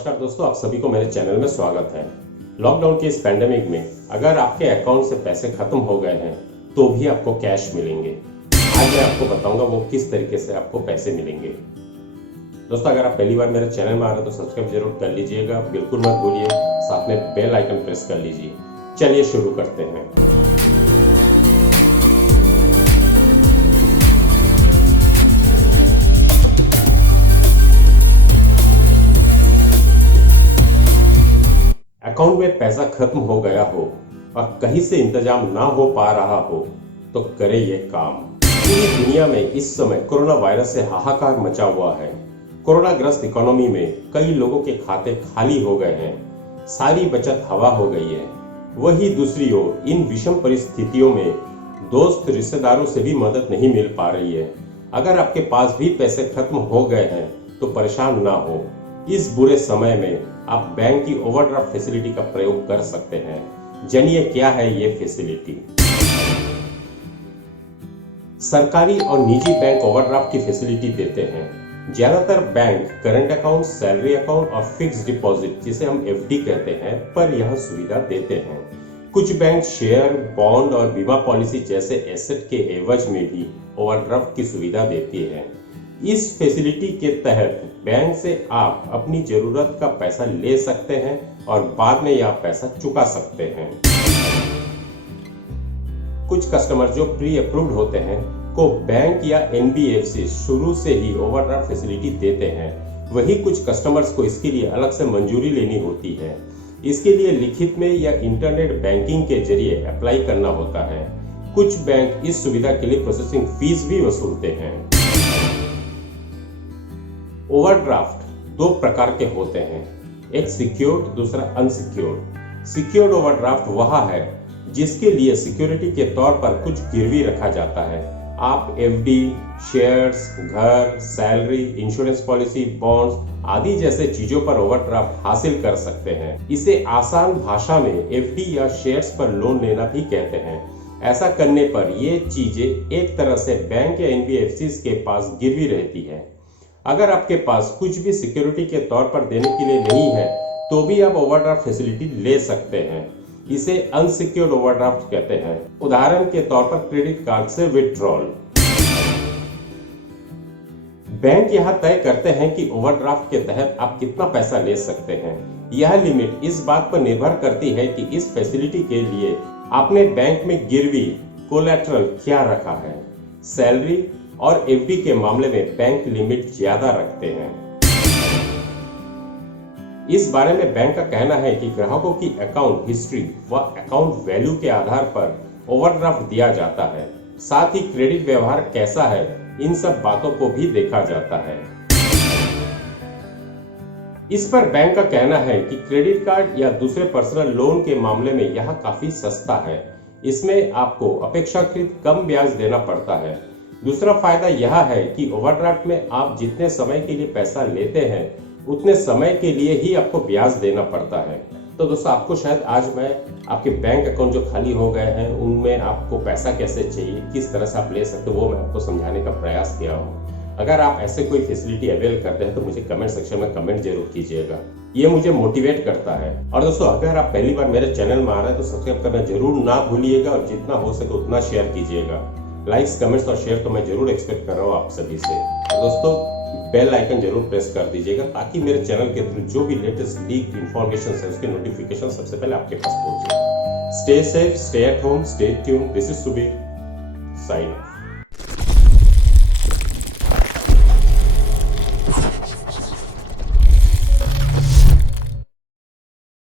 नमस्कार दोस्तों, आप सभी को मेरे चैनल में स्वागत है। लॉकडाउन के इस पैंडेमिक में अगर आपके अकाउंट से पैसे खत्म हो गए हैं तो भी आपको कैश मिलेंगे। आज मैं आपको बताऊंगा वो किस तरीके से आपको पैसे मिलेंगे। दोस्तों, अगर आप पहली बार मेरे चैनल में आ रहे हैं तो सब्सक्राइब जरूर कर लीजिएगा, बिल्कुल मत भूलिए, साथ में बेल आइकन प्रेस कर लीजिए। चलिए शुरू करते हैं। अकाउंट में पैसा खत्म हो गया हो और कहीं से इंतजाम ना हो पा रहा हो तो करे ये काम। पूरी दुनिया में इस समय कोरोना वायरस से हाहाकार मचा हुआ है। कोरोना ग्रस्त इकोनॉमी में कई लोगों के खाते खाली हो गए हैं, सारी बचत हवा हो गई है। वही दूसरी ओर इन विषम परिस्थितियों में दोस्त रिश्तेदारों से भी मदद नहीं मिल पा रही है। अगर आपके पास भी पैसे खत्म हो गए हैं तो परेशान ना हो। इस बुरे समय में आप बैंक की ओवरड्राफ्ट फैसिलिटी का प्रयोग कर सकते हैं। जानिए क्या है ये फैसिलिटी। सरकारी और निजी बैंक ओवरड्राफ्ट की फैसिलिटी देते हैं। ज्यादातर bank current account, salary account और फिक्स डिपॉजिट, जिसे हम एफडी कहते हैं, पर यह सुविधा देते हैं। कुछ बैंक शेयर, बॉन्ड और बीमा पॉलिसी जैसे एसेट के एवज में भी ओवरड्राफ्ट की सुविधा देती है। इस फैसिलिटी के तहत बैंक से आप अपनी जरूरत का पैसा ले सकते हैं और बाद में यह पैसा चुका सकते हैं। कुछ कस्टमर जो प्री अप्रूव्ड होते हैं को बैंक या एनबीएफसी शुरू से ही ओवरड्राफ्ट फैसिलिटी देते हैं। वही कुछ कस्टमर्स को इसके लिए अलग से मंजूरी लेनी होती है। इसके लिए लिखित में या इंटरनेट बैंकिंग के जरिए अप्लाई करना होता है। कुछ बैंक इस सुविधा के लिए प्रोसेसिंग फीस भी वसूलते हैं। ओवरड्राफ्ट दो प्रकार के होते हैं, एक सिक्योर्ड, दूसरा अनसिक्योर्ड। सिक्योर्ड ओवरड्राफ्ट वह है जिसके लिए सिक्योरिटी के तौर पर कुछ गिरवी रखा जाता है। आप एफडी, शेयर्स, घर, सैलरी, इंश्योरेंस पॉलिसी, बॉन्ड्स आदि जैसे चीजों पर ओवरड्राफ्ट हासिल कर सकते हैं। इसे आसान भाषा में एफडी या शेयर्स पर लोन लेना भी कहते हैं। ऐसा करने पर ये चीजें एक तरह से बैंक या एनबीएफसी के पास गिरवी रहती है। अगर आपके पास कुछ भी सिक्योरिटी के तौर पर देने के लिए नहीं है तो भी आप ओवरड्राफ्ट फैसिलिटी ले सकते हैं। इसे अनसिक्योर्ड ओवरड्राफ्ट कहते हैं। उदाहरण के तौर पर क्रेडिट कार्ड से विथड्रॉल। बैंक यह तय करते हैं कि ओवरड्राफ्ट के तहत आप कितना पैसा ले सकते हैं। यह लिमिट इस बात पर निर्भर करती है कि इस फैसिलिटी के लिए आपने बैंक में गिरवी, कोलैटरल क्या रखा है। सैलरी और एफडी के मामले में बैंक लिमिट ज्यादा रखते हैं। इस बारे में बैंक का कहना है कि ग्राहकों की अकाउंट हिस्ट्री व अकाउंट वैल्यू के आधार पर ओवरड्राफ्ट दिया जाता है। साथ ही क्रेडिट व्यवहार कैसा है, इन सब बातों को भी देखा जाता है। इस पर बैंक का कहना है कि क्रेडिट कार्ड या दूसरे पर्सनल लोन के मामले में यह काफी सस्ता है। इसमें आपको अपेक्षाकृत कम ब्याज देना पड़ता है। दूसरा फायदा यह है कि ओवरड्राफ्ट में आप जितने समय के लिए पैसा लेते हैं उतने समय के लिए ही आपको ब्याज देना पड़ता है। तो दोस्तों, आपको शायद आज मैं आपके बैंक अकाउंट जो खाली हो गए हैं उनमें आपको पैसा कैसे चाहिए, किस तरह से आप ले सकते हो, वो मैं आपको समझाने का प्रयास किया हूँ। अगर आप ऐसे कोई फैसिलिटी अवेल करते हैं तो मुझे कमेंट सेक्शन में कमेंट जरूर कीजिएगा, ये मुझे मोटिवेट करता है। और दोस्तों, अगर आप पहली बार मेरे चैनल में आ रहे हैं तो सब्सक्राइब करना जरूर ना भूलिएगा और जितना हो सके उतना शेयर कीजिएगा। लाइक्स, कमेंट्स और शेयर तो मैं जरूर एक्सपेक्ट कर रहा हूँ आप सभी से। और दोस्तों, बेल आइकन जरूर प्रेस कर दीजिएगा ताकि मेरे चैनल के थ्रू जो भी लेटेस्ट लीक इन्फॉर्मेशन है उसके नोटिफिकेशन सबसे पहले आपके पास पहुंचे। Stay safe, stay at home, stay tune. This is Subir, sign of.